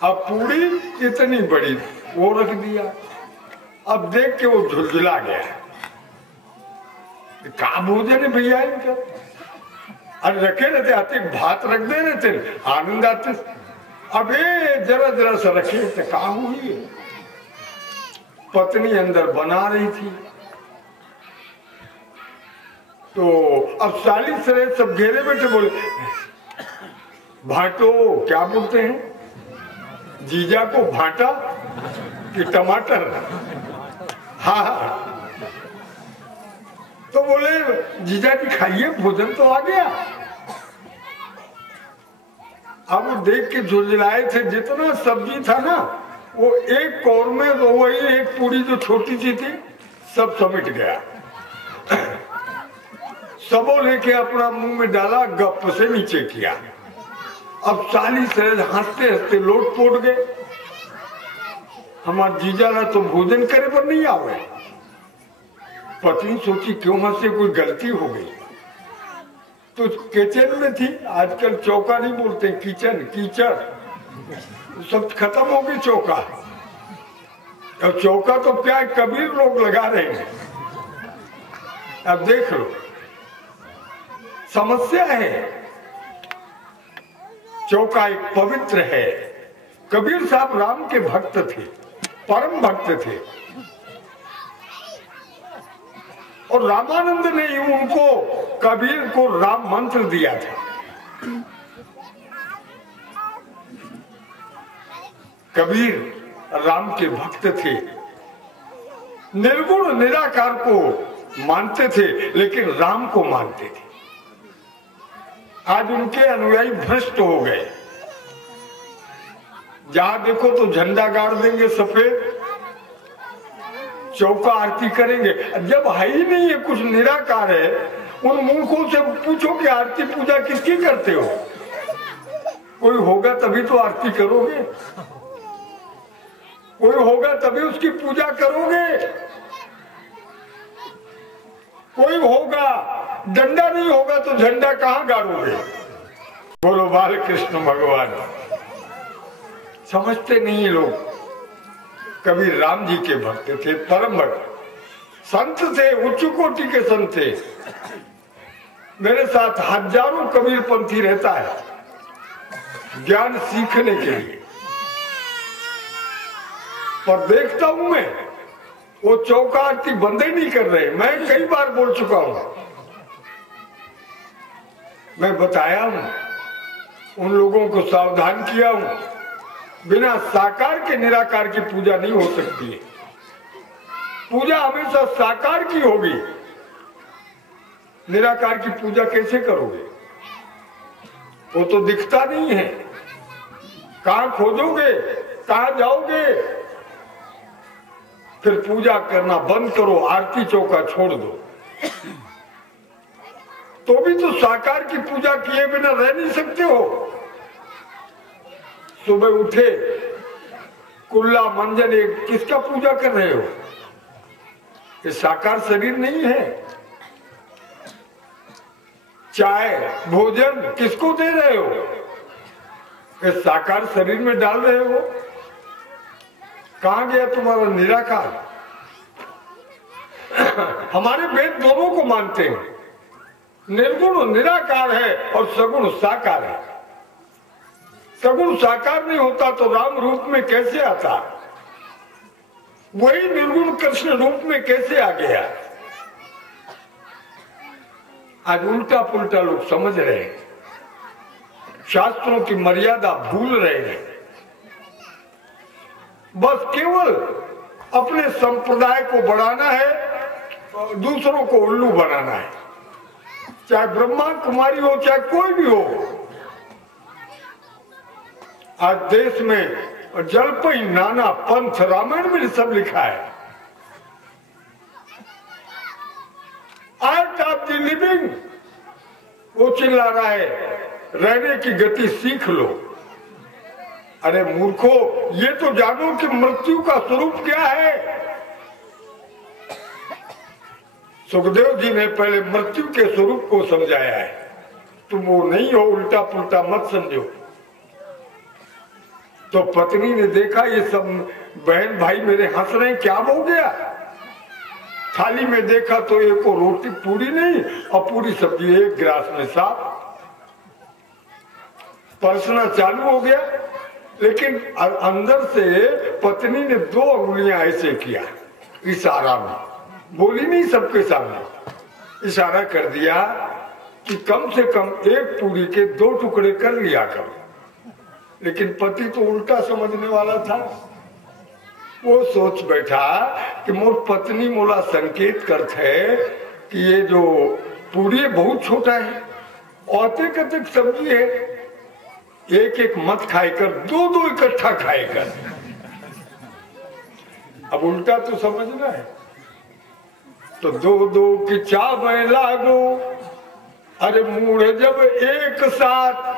अब पूरी इतनी बड़ी वो रख दिया। अब देख के वो झुलझुला गया, कहा भोजन है भैया इनका, अरे रखे रहते आते भात रख दे रहे थे, आनंद आते। अब ये जरा जरा सा रखे थे, कहा हुई है। पत्नी अंदर बना रही थी, तो अब साली सरे सब घेरे बैठे, बोले भाटो, क्या बोलते हैं जीजा को, भाटा कि टमाटर? हाँ, तो बोले जीजा जी खाइए, भोजन तो आ गया। अब वो देख के झुलझुलाए थे, जितना सब्जी था ना वो एक कौर में, वही एक पूरी जो छोटी सी थी सब समेट गया। सबों लेके अपना मुंह में डाला, गप से नीचे किया। अब साली से हंसते हंसते लोट पोट गए। हमारा जीजा ला तो भोजन करे पर नहीं आवे। पत्नी सोची क्यों हंसे, कोई गलती हो गई। तो किचन में थी, आजकल चौका नहीं बोलते, किचन, कीचड़, सब खत्म हो गई चौका। और चौका तो क्या कबीर लोग लगा रहे हैं। अब देख लो, समस्या है। चौका एक पवित्र है। कबीर साहब राम के भक्त थे, परम भक्त थे, और रामानंद ने उनको, कबीर को राम मंत्र दिया था। कबीर राम के भक्त थे, निर्गुण निराकार को मानते थे, लेकिन राम को मानते थे। आज उनके अनुयायी भ्रष्ट हो गए। जहां देखो तो झंडा गाड़ देंगे सफेद, चौका आरती करेंगे। जब है ही नहीं है, कुछ निराकार है, उन मूर्खों से पूछो कि आरती पूजा किसकी करते हो। कोई होगा तभी तो आरती करोगे, कोई होगा तभी उसकी पूजा करोगे। कोई होगा, डंडा नहीं होगा तो झंडा कहां गाड़ोगे। बोलो बाल कृष्ण भगवान। समझते नहीं लोग। कबीर राम जी के भक्त थे, परम भक्त संत थे, उच्च कोटि के संत थे। मेरे साथ हजारों कबीर पंथी रहता है ज्ञान सीखने के लिए, पर देखता हूं मैं वो चौका आरती बंद ही नहीं कर रहे। मैं कई बार बोल चुका हूं, मैं बताया हूं, उन लोगों को सावधान किया हूं, बिना साकार के निराकार की पूजा नहीं हो सकती है। पूजा हमेशा साकार की होगी, निराकार की पूजा कैसे करोगे? वो तो दिखता नहीं है। कहां खोजोगे, कहां जाओगे? फिर पूजा करना बंद करो, आरती चौका छोड़ दो। तो भी तो साकार की पूजा किए बिना रह नहीं सकते हो। सुबह उठे, कुल्ला मंजन, एक किसका पूजा कर रहे हो? ये साकार शरीर नहीं है। चाय भोजन किसको दे रहे हो? ये साकार शरीर में डाल रहे हो। कहां गया तुम्हारा निराकार? हमारे वेद दोनों को मानते हैं, निर्गुण निराकार है और सगुण साकार है। सगुण साकार नहीं होता तो राम रूप में कैसे आता? वही निर्गुण कृष्ण रूप में कैसे आ गया? आज उल्टा पुल्टा लोग समझ रहे हैं, शास्त्रों की मर्यादा भूल रहे हैं। बस केवल अपने संप्रदाय को बढ़ाना है, दूसरों को उल्लू बनाना है। चाहे ब्रह्मा कुमारी हो, चाहे कोई भी हो। आज देश में जलपई नाना पंथ, रामायण में सब लिखा है। आर्ट ऑफ द लिविंग, वो चिल्ला रहा है रहने की गति सीख लो। अरे मूर्खो, ये तो जानो कि मृत्यु का स्वरूप क्या है। सुखदेव जी ने पहले मृत्यु के स्वरूप को समझाया है। तुम वो नहीं हो, उल्टा पुल्टा मत समझो। तो पत्नी ने देखा ये सब बहन भाई मेरे हंस रहे हैं, क्या हो गया। थाली में देखा तो एक को रोटी पूरी नहीं और पूरी सब्जी एक गिलास में साफ। परसना चालू हो गया, लेकिन अंदर से पत्नी ने 2 उंगलियां ऐसे किया इशारा में, बोली नहीं सबके सामने, इशारा कर दिया कि कम से कम एक पूरी के 2 टुकड़े कर लिया करो। लेकिन पति तो उल्टा समझने वाला था, वो सोच बैठा कि मोर पत्नी मोला संकेत करते कि ये जो पूरी बहुत छोटा है, औते कतक सब्जी है, एक एक मत खाएकर 2-2 इकट्ठा खाएकर। अब उल्टा तो समझना है, तो 2-2 की चावल लागो, अरे मूढ़ जब एक साथ,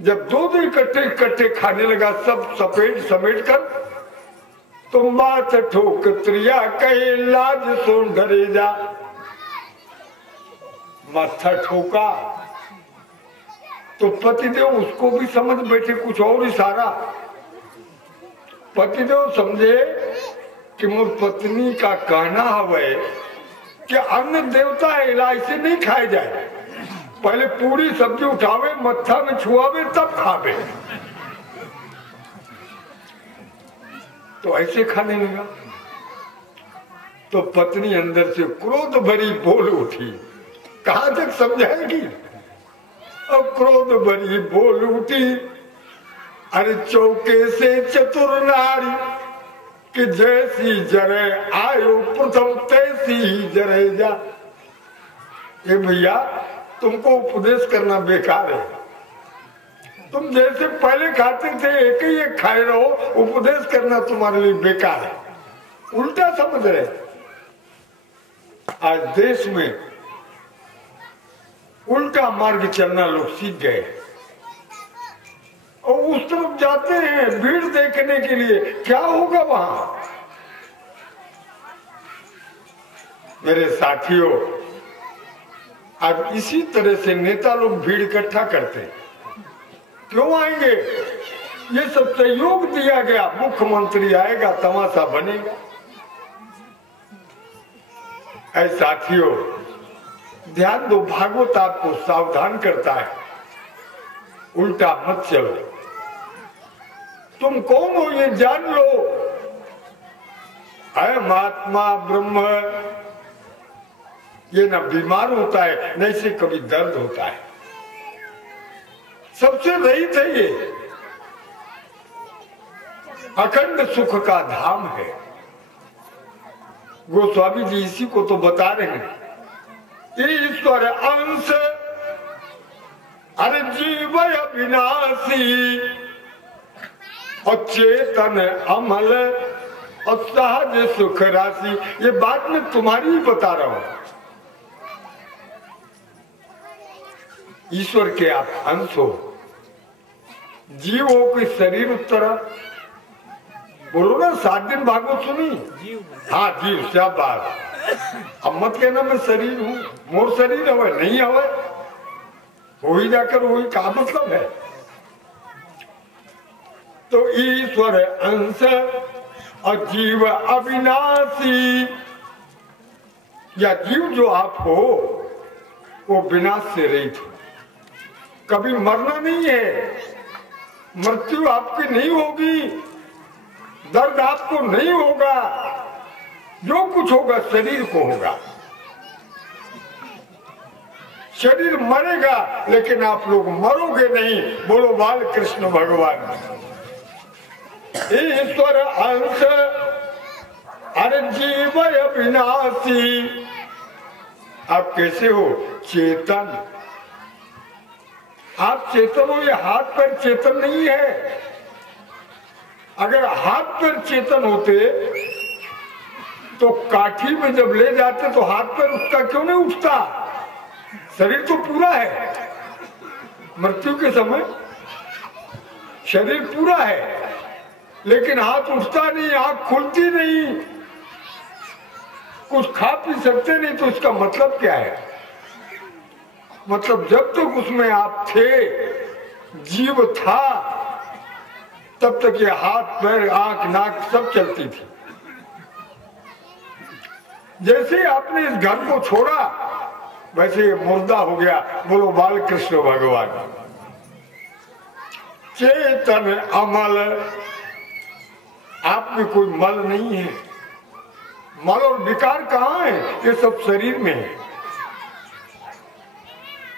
जब 2-2 इकट्ठे खाने लगा सब समेट कर, तो माथ ठोक त्रिया कहे लाज सोन डरे जा। माथा ठोका तो पतिदेव उसको भी समझ बैठे कुछ और इशारा। पतिदेव समझे कि मोर पत्नी का कहना है कि अन्न देवता है, इलाज से नहीं खाए जाए, पहले पूरी सब्जी उठावे मत्था में छुआवे तब खावे। तो ऐसे खाने लगा। तो पत्नी अंदर से क्रोध भरी बोल उठी, कहां तक समझाएगी। अब क्रोध भरी बोल उठी, अरे चौके से चतुर नारी कि जैसी जरे आयो प्रथम तैसी ही जरे जा। ये भैया तुमको उपदेश करना बेकार है, तुम जैसे पहले खाते थे एक ही एक खाए रहो, उपदेश करना तुम्हारे लिए बेकार है। उल्टा समझ रहे। आज देश में उल्टा मार्ग चलना लोग सीख गए और उस तरफ जाते हैं भीड़ देखने के लिए, क्या होगा वहां। मेरे साथियों, आज इसी तरह से नेता लोग भीड़ इकट्ठा करते हैं। क्यों आएंगे? ये सब सहयोग दिया गया, मुख्यमंत्री आएगा तमाशा बनेगा। ऐ साथियों, ध्यान दो, भागवत आपको सावधान करता है, उल्टा मत चलो। तुम कौन हो ये जान लो। अयम आत्मा ब्रह्म, ये ना बीमार होता है न इसे कभी दर्द होता है, सबसे रहित है ये, अखंड सुख का धाम है। गोस्वामी जी इसी को तो बता रहे हैं। ईश्वर अंश अरे जीव अविनाशी और चेतन अमल और सहज सुख राशि। ये बात मैं तुम्हारी ही बता रहा हूं। ईश्वर के आप अंश हो, जीव हो कोई शरीर उत्तरा। बोलो ना 7 दिन भागवत सुनी। हाँ जीव, क्या बात। अब मत कहना मैं शरीर हूं, मोर शरीर हवे नहीं हवे, हो ही जाकर वही का मतलब है। तो ईश्वर अंश और जीव अविनाशी, या जीव जो आप हो वो विनाश से रहित हो, कभी मरना नहीं है, मृत्यु आपकी नहीं होगी, दर्द आपको नहीं होगा, जो कुछ होगा शरीर को होगा। शरीर मरेगा लेकिन आप लोग मरोगे नहीं। बोलो बाल कृष्ण भगवान। ईश्वर अंश अरे जीव अविनाशी। आप कैसे हो? चेतन। आप चेतन हो, ये हाथ पैर चेतन नहीं है। अगर हाथ पैर चेतन होते तो काठी में जब ले जाते तो हाथ पैर उसका क्यों नहीं उठता? शरीर तो पूरा है, मृत्यु के समय शरीर पूरा है लेकिन हाथ उठता नहीं, आंख खुलती नहीं, कुछ खा पी सकते नहीं। तो इसका मतलब क्या है? मतलब जब तक उसमें आप थे, जीव था, तब तक ये हाथ पैर आंख नाक सब चलती थी। जैसे आपने इस घर को छोड़ा वैसे ये मुर्दा हो गया। बोलो बाल कृष्ण भगवान। चेतन अमल, आप में कोई मल नहीं है। मल और विकार कहाँ है? ये सब शरीर में है।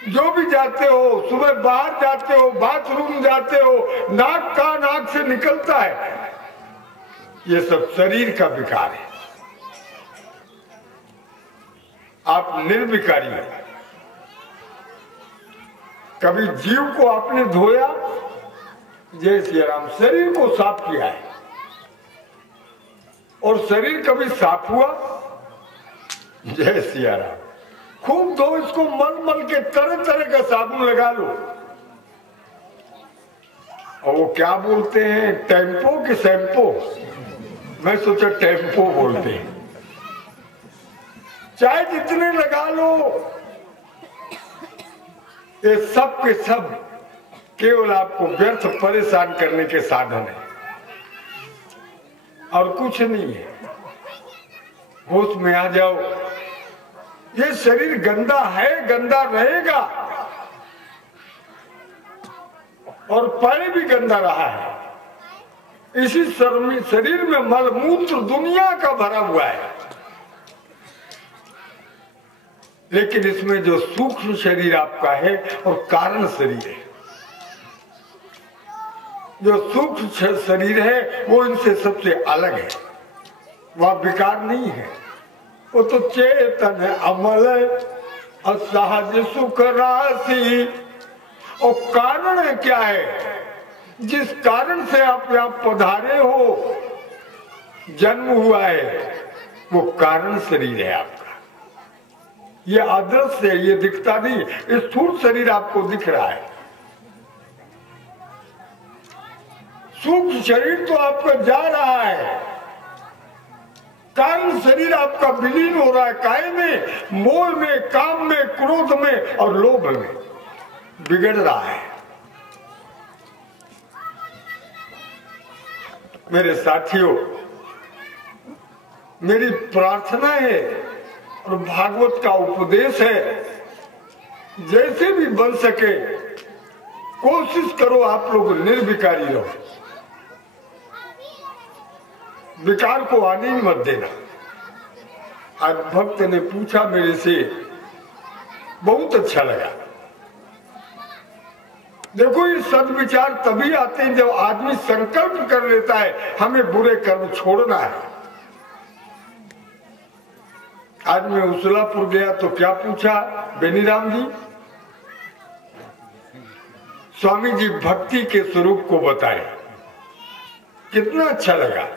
जो भी जाते हो, सुबह बाहर जाते हो, बाथरूम जाते हो, नाक से निकलता है, ये सब शरीर का विकार है। आप निर्विकारी हैं। कभी जीव को आपने धोया? जय श्री राम। शरीर को साफ किया है। और शरीर कभी साफ हुआ? जय श्री राम। खूब धो इसको, मल मल के तरह तरह का साबुन लगा लो। और वो क्या बोलते हैं, टेम्पो कि शैम्पो? मैं सोचा टेम्पो बोलते हैं। चाहे जितने लगा लो, ये सब के सब केवल आपको व्यर्थ परेशान करने के साधन है और कुछ नहीं है। होश में आ जाओ। ये शरीर गंदा है, गंदा रहेगा और पहले भी गंदा रहा है। इसी शरीर में मलमूत्र दुनिया का भरा हुआ है। लेकिन इसमें जो सूक्ष्म शरीर आपका है और कारण शरीर है, जो सूक्ष्म शरीर है वो इनसे सबसे अलग है। वह विकार नहीं है। वो तो चेतन है, अमल है, असहज सुख राशि। और कारण है क्या है? जिस कारण से आप यहाँ पधारे हो, जन्म हुआ है, वो कारण शरीर है आपका। ये अदृश्य है, ये दिखता नहीं। स्थूल शरीर आपको दिख रहा है। सूक्ष्म शरीर तो आपका जा रहा है। कारण शरीर आपका विलीन हो रहा है। काय में? मोह में, काम में, क्रोध में और लोभ में बिगड़ रहा है। मेरे साथियों, मेरी प्रार्थना है और भागवत का उपदेश है, जैसे भी बन सके कोशिश करो आप लोग निर्विकारी रहो। विकार को आने ही मत देना। आज भक्त ने पूछा मेरे से, बहुत अच्छा लगा। देखो, ये सद्विचार तभी आते हैं जब आदमी संकल्प कर लेता है हमें बुरे कर्म छोड़ना है। आज मैं उसलापुर गया तो क्या पूछा बेनीराम जी? स्वामी जी भक्ति के स्वरूप को बताए। कितना अच्छा लगा।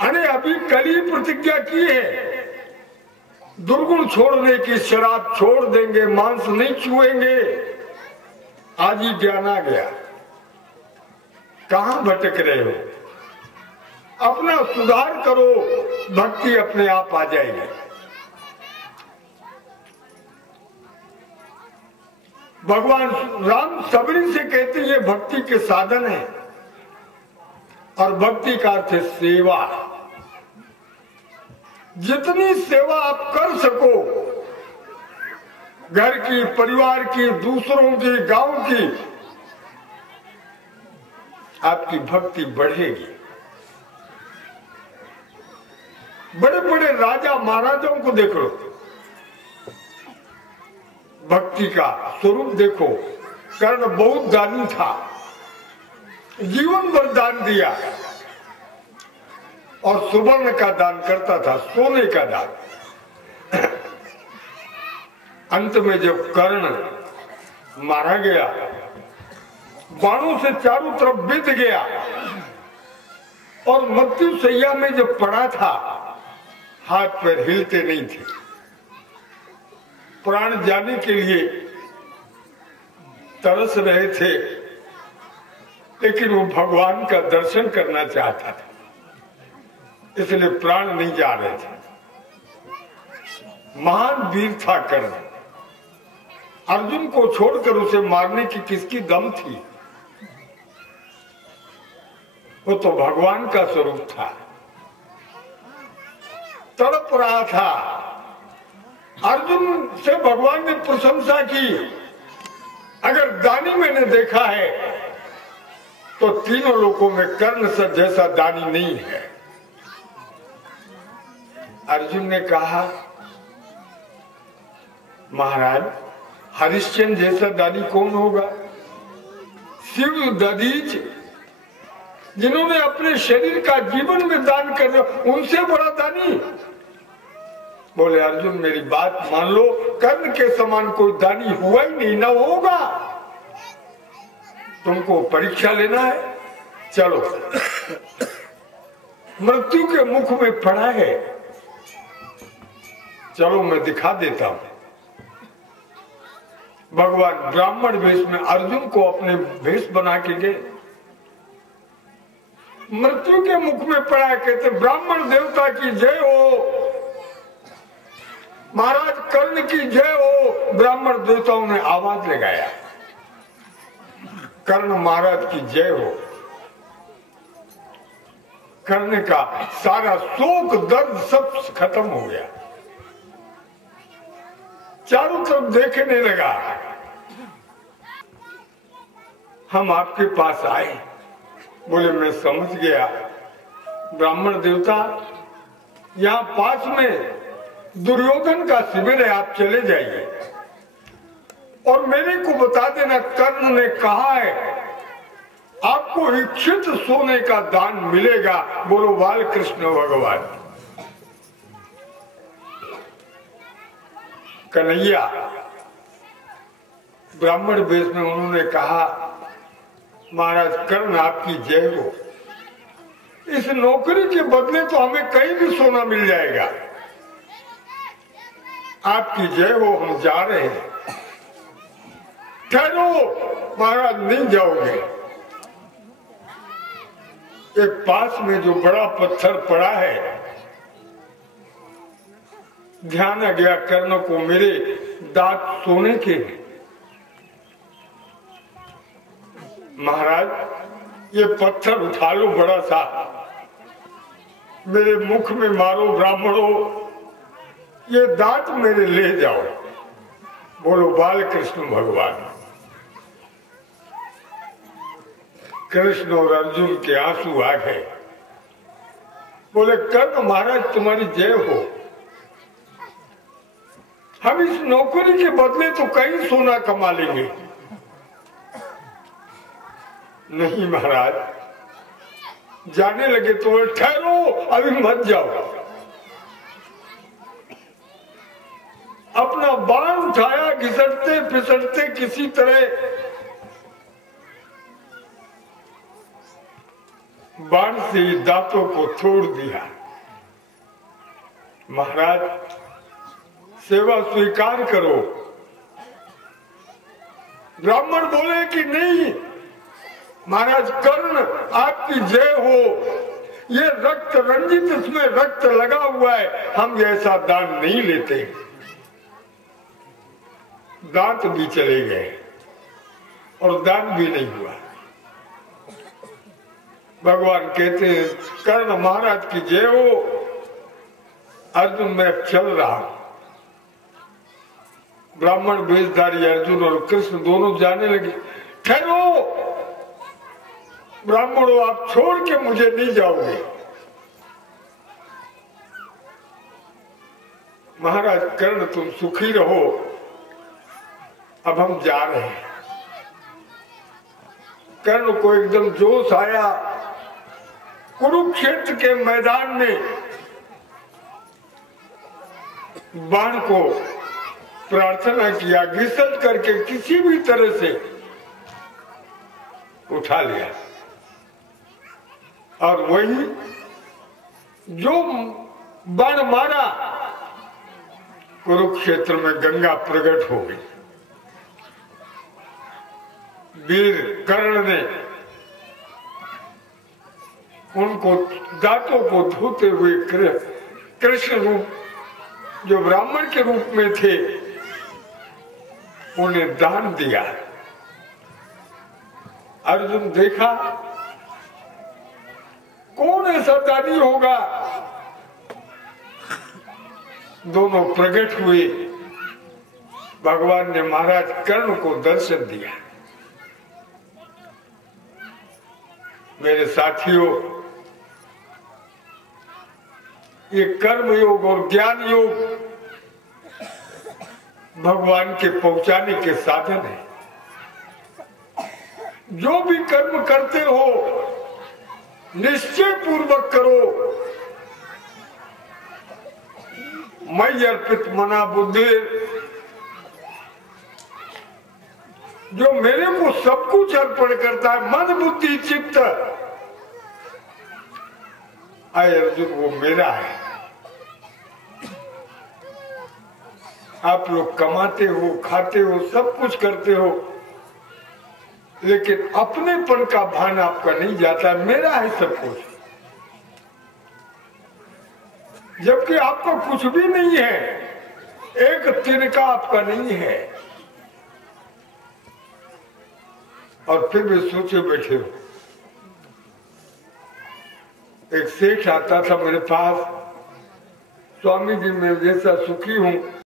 अरे अभी कल ही प्रतिज्ञा की है, दुर्गुण छोड़ने की, शराब छोड़ देंगे, मांस नहीं छुएंगे। आज ही ज्ञान आ गया। कहां भटक रहे हो? अपना सुधार करो, भक्ति अपने आप आ जाएगी। भगवान राम सबरी से कहते ये भक्ति के साधन है। और भक्ति का अर्थ है सेवा। जितनी सेवा आप कर सको, घर की, परिवार की, दूसरों की, गांव की, आपकी भक्ति बढ़ेगी। बड़े बड़े राजा महाराजाओं को देख लो, भक्ति का स्वरूप देखो। कर्ण बहुत दानी था, जीवन भर दान दिया और सुवर्ण का दान करता था, सोने का दान। अंत में जब कर्ण मारा गया, बाणों से चारों तरफ बिध गया और मृत्यु शैया में जब पड़ा था, हाथ पैर हिलते नहीं थे। प्राण जाने के लिए तरस रहे थे, लेकिन वो भगवान का दर्शन करना चाहता था, इसलिए प्राण नहीं जा रहे थे। महान वीर था कर्ण। अर्जुन को छोड़कर उसे मारने की किसकी दम थी? वो तो भगवान का स्वरूप था, तड़प रहा था। अर्जुन से भगवान ने प्रशंसा की, अगर दानी मैंने देखा है तो तीनों लोकों में कर्ण से जैसा दानी नहीं है। अर्जुन ने कहा, महाराज हरिश्चंद्र जैसा दानी कौन होगा? शिव दधीच जिन्होंने अपने शरीर का जीवन में दान कर दिया, उनसे बड़ा दानी? बोले अर्जुन मेरी बात मान लो, कर्ण के समान कोई दानी हुआ ही नहीं, ना होगा। तुमको परीक्षा लेना है, चलो मृत्यु के मुख में पड़ा है, चलो मैं दिखा देता हूं। भगवान ब्राह्मण वेश में अर्जुन को अपने वेश बना के गए, मृत्यु के मुख में पड़ा। कहते ब्राह्मण देवता की जय हो, महाराज कर्ण की जय हो। ब्राह्मण देवताओं ने आवाज लगाया, कर्ण महाराज की जय हो। कर्ण का सारा शोक दर्द सब खत्म हो गया, चारों तरफ देखने लगा। हम आपके पास आए। बोले मैं समझ गया ब्राह्मण देवता, यहाँ पास में दुर्योधन का शिविर है, आप चले जाइए और मेरे को बता देना, कर्ण ने कहा है आपको इच्छित सोने का दान मिलेगा। बोलो बाल कृष्ण भगवान। कन्हैया ब्राह्मण वेश में उन्होंने कहा, महाराज कर्ण आपकी जय हो। इस नौकरी के बदले तो हमें कहीं भी सोना मिल जाएगा, आपकी जय हो, हम जा रहे हैं। ठहरो महाराज, नहीं जाओगे। एक पास में जो बड़ा पत्थर पड़ा है, ध्यान आ गया कर्ण को, मेरे दांत सोने के हैं। महाराज ये पत्थर उठा लो बड़ा सा, मेरे मुख में मारो ब्राह्मणों, ये दांत मेरे ले जाओ। बोलो बाल कृष्ण भगवान। कृष्ण और अर्जुन के आंसू आ गए। बोले कर्ण महाराज तुम्हारी जय हो, हम इस नौकरी के बदले तो कहीं सोना कमा लेंगे। नहीं महाराज, जाने लगे तो ठहरो, अभी मत जाओ। अपना बाण उठाया, घिसटते फिसलते किसी तरह बाण से दांतों को तोड़ दिया। महाराज सेवा स्वीकार करो। ब्राह्मण बोले कि नहीं महाराज, कर्ण आपकी जय हो, ये रक्त रंजित, इसमें रक्त लगा हुआ है, हम ऐसा दान नहीं लेते। दांत भी चले गए और दान भी नहीं हुआ। भगवान कहते हैं कर्ण महाराज की जय हो। अर्जुन मैं चल रहा हूं। ब्राह्मण वेशधारी अर्जुन और कृष्ण दोनों जाने लगे। ठहरो ब्राह्मणों, आप छोड़ के मुझे नहीं जाओगे। महाराज कर्ण तुम सुखी रहो, अब हम जा रहे हैं। कर्ण को एकदम जोश आया। कुरुक्षेत्र के मैदान में बाण को प्रार्थना किया, घिसल करके किसी भी तरह से उठा लिया और वही जो बाण मारा, कुरुक्षेत्र में गंगा प्रकट हो गई। वीर कर्ण ने उनको दांतों को धोते हुए कृष्ण रूप जो ब्राह्मण के रूप में थे उन्हें दान दिया। अर्जुन देखा कौन ऐसा दानी होगा? दोनों प्रकट हुए। भगवान ने महाराज कर्ण को दर्शन दिया। मेरे साथियों, ये कर्म योग और ज्ञान योग भगवान के पहुंचाने के साधन है। जो भी कर्म करते हो निश्चय पूर्वक करो। मयि अर्पित मना बुद्धि, जो मेरे को सब कुछ अर्पण करता है, मन बुद्धि चित्त, आय अर्जुन वो मेरा है। आप लोग कमाते हो, खाते हो, सब कुछ करते हो, लेकिन अपनेपन का भान आपका नहीं जाता। मेरा है सब कुछ, जबकि आपका कुछ भी नहीं है। एक तिनका आपका नहीं है, और फिर भी सोचे बैठे हो। एक सेठ आता था मेरे पास, स्वामी जी मैं जैसा सुखी हूं